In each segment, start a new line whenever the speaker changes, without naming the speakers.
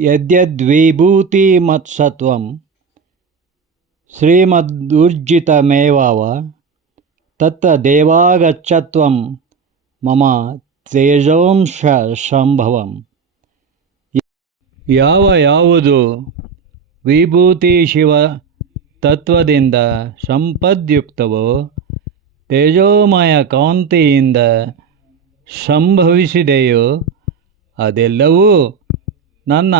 ಯದ್ಯದ್ವಿಭೂತಿ ಮತ್ಸತ್ವಂ ಶ್ರೀಮದೂರ್ಜಿತಮೇವಾವ ತತ್ತ ದೇವಾಗಚ್ಚತ್ವಂ ಮಮ ತೇಜೋಂಶ ಸಂಭವಂ. ಯಾವ ಯಾವುದು ವಿಭೂತಿ ಶಿವ ತತ್ವದಿಂದ ಸಂಪದ್ಯುಕ್ತವೋ, ತೇಜೋಮಯ ಕಾಂತಿಯಿಂದ ಸಂಭವಿಸಿದೆಯೋ, ಅದೆಲ್ಲವೂ ನನ್ನ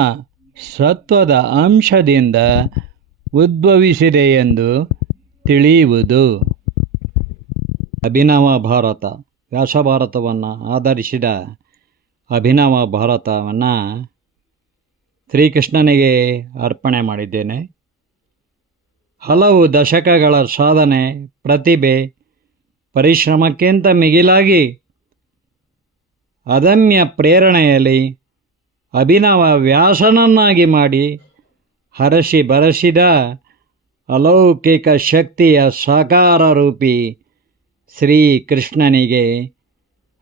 ಸತ್ವದ ಅಂಶದಿಂದ ಉದ್ಭವಿಸಿದೆ ಎಂದು ತಿಳಿಯುವುದು. ಅಭಿನವ ಭಾರತ. ವ್ಯಾಸಭಾರತವನ್ನು ಆಧರಿಸಿದ ಅಭಿನವ ಭಾರತವನ್ನು ಶ್ರೀಕೃಷ್ಣನಿಗೆ ಅರ್ಪಣೆ ಮಾಡಿದ್ದೇನೆ. ಹಲವು ದಶಕಗಳ ಸಾಧನೆ, ಪ್ರತಿಭೆ, ಪರಿಶ್ರಮಕ್ಕಿಂತ ಮಿಗಿಲಾಗಿ ಅದಮ್ಯ ಪ್ರೇರಣೆಯಲ್ಲಿ ಅಭಿನವ ವ್ಯಾಸನನ್ನಾಗಿ ಮಾಡಿ ಹರಸಿ ಬರಸಿದ ಅಲೌಕಿಕ ಶಕ್ತಿಯ ಸಾಕಾರ ರೂಪಿ ಶ್ರೀಕೃಷ್ಣನಿಗೆ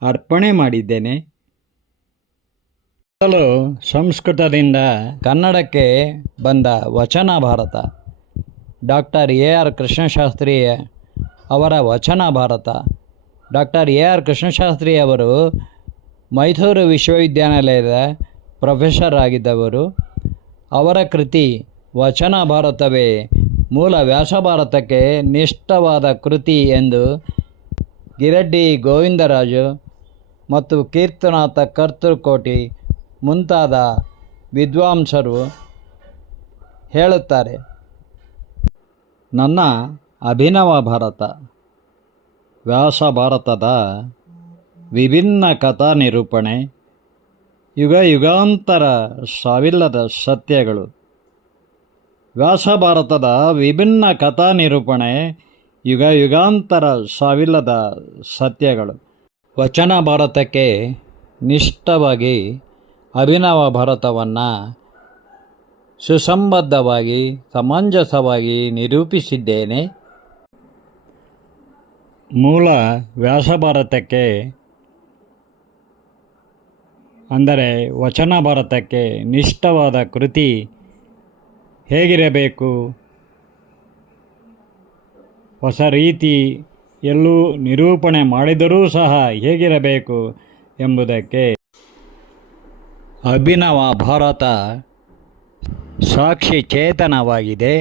ಅರ್ಪಣೆ ಮಾಡಿದ್ದೇನೆ. ಮೊದಲು ಸಂಸ್ಕೃತದಿಂದ ಕನ್ನಡಕ್ಕೆ ಬಂದ Vachana Bharata. Doctor A R Krishnashastri ಅವರ Vachana Bharata. Doctor A R Krishnashastri ಅವರು ಮೈಸೂರು ವಿಶ್ವವಿದ್ಯಾನಿಲಯದ ಪ್ರೊಫೆಸರ್ ಆಗಿದ್ದವರು. ಅವರ ಕೃತಿ ವಚನ ಭಾರತವೇ ಮೂಲ ವ್ಯಾಸ ಭಾರತಕ್ಕೆ ನಿಷ್ಠವಾದ ಕೃತಿ ಎಂದು ಗಿರಡ್ಡಿ ಗೋವಿಂದರಾಜು ಮತ್ತು ಕೀರ್ತನಾಥ ಕರ್ತೃಕೋಟಿ ಮುಂತಾದ ವಿದ್ವಾಂಸರು ಹೇಳುತ್ತಾರೆ. ನನ್ನ ಅಭಿನವ ಭಾರತ. ವ್ಯಾಸ ಭಾರತದ ವಿಭಿನ್ನ ಕಥಾ ನಿರೂಪಣೆ, ಯುಗ ಯುಗಾಂತರ ಸಾವಿಲ್ಲದ ಸತ್ಯಗಳು. ವ್ಯಾಸ ಭಾರತದ ವಿಭಿನ್ನ ಕಥಾ ನಿರೂಪಣೆ, ಯುಗ ಯುಗಾಂತರ ಸಾವಿಲ್ಲದ ಸತ್ಯಗಳು. ವಚನ ಭಾರತಕ್ಕೆ ನಿಷ್ಠವಾಗಿ ಅಭಿನವ ಭಾರತವನ್ನು ಸುಸಂಬದ್ಧವಾಗಿ ಸಮಂಜಸವಾಗಿ ನಿರೂಪಿಸಿದ್ದೇನೆ. ಮೂಲ ವ್ಯಾಸ ಭಾರತಕ್ಕೆ ಅಂದರೆ ವಚನ ಭಾರತಕ್ಕೆ ನಿಷ್ಠವಾದ ಕೃತಿ ಹೇಗಿರಬೇಕು? ಹೊಸ ರೀತಿ ಎಲ್ಲೂ ನಿರೂಪಣೆ ಮಾಡಿದರೂ ಸಹ ಹೇಗಿರಬೇಕು ಎಂಬುದಕ್ಕೆ. ಅಭಿನವ ಭಾರತ ಸಾಕ್ಷಿ ಚೇತನವಾಗಿದೆ.